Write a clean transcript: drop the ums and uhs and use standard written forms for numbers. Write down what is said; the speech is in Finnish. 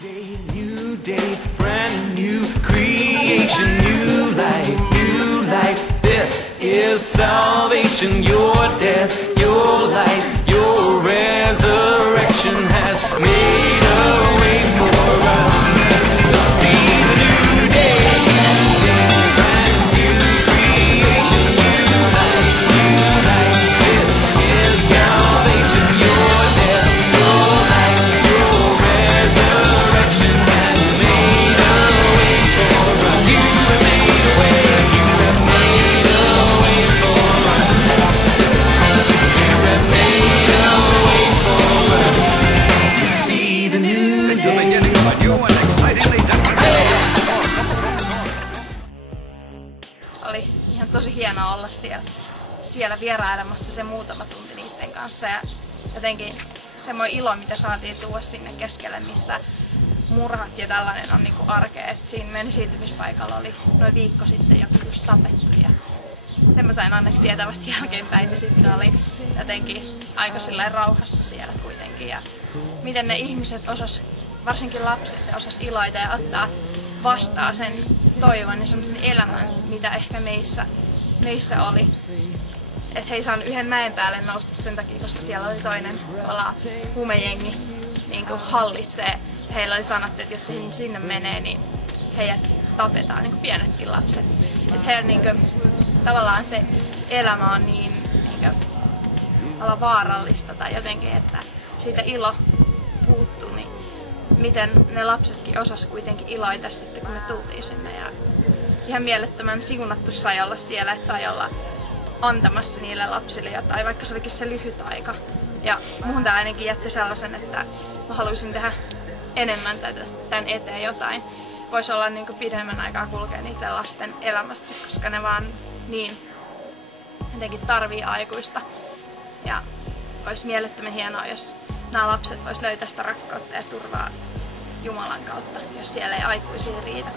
New day, brand new creation, new life, this is salvation. Your death, your life, your resurrection has made a way for us to see the new day, brand new creation, new life, this is salvation. Your death, your life, your resurrection has made a way for us. You have made a way, you have made a way for us. You have made a way for us to see the new day. Oli ihan tosi hienoa olla siellä vierailemassa se muutama tunti niiden kanssa ja jotenkin semmoinen ilo, mitä saatiin tuoda sinne keskelle, missä murhat ja tällainen on niinku arkea. Et siinä meidän esiintymispaikalla oli noin viikko sitten joku just tapettu ja sen mä sain onneksi tietää vasta jälkeenpäin, niin sitten oli jotenkin aika silleen rauhassa siellä kuitenkin. Ja miten ne ihmiset osas, varsinkin lapset, osas iloita ja ottaa vastaan sen toivon ja semmoisen elämän, mitä ehkä meissä oli. Että he ei saanut yhden mäen päälle nousta sen takia, koska siellä oli toinen huumejengi niin kuin hallitsee. Heillä oli sanottu, että jos sinne menee, niin heidät tapetaan, niin kuin pienetkin lapset. Että heillä niin kuin, tavallaan se elämä on niin kuin, vaarallista tai jotenkin, että siitä ilo puuttuu, niin miten ne lapsetkin osas kuitenkin iloita sitten, kun me tultiin sinne. Ja ihan mielettömän siunattu sai olla siellä, että sai olla antamassa niille lapsille jotain, vaikka se olikin se lyhyt aika. Ja muhun tää ainakin jätti sellaisen, että mä haluaisin tehdä enemmän tämän eteen jotain. Voisi olla niin kuin pidemmän aikaa kulkea niiden lasten elämässä, koska ne vaan niin jotenkin tarvii aikuista. Ja olisi mielettömän hienoa, jos nämä lapset vois löytää sitä rakkautta ja turvaa Jumalan kautta, jos siellä ei aikuisia riitä.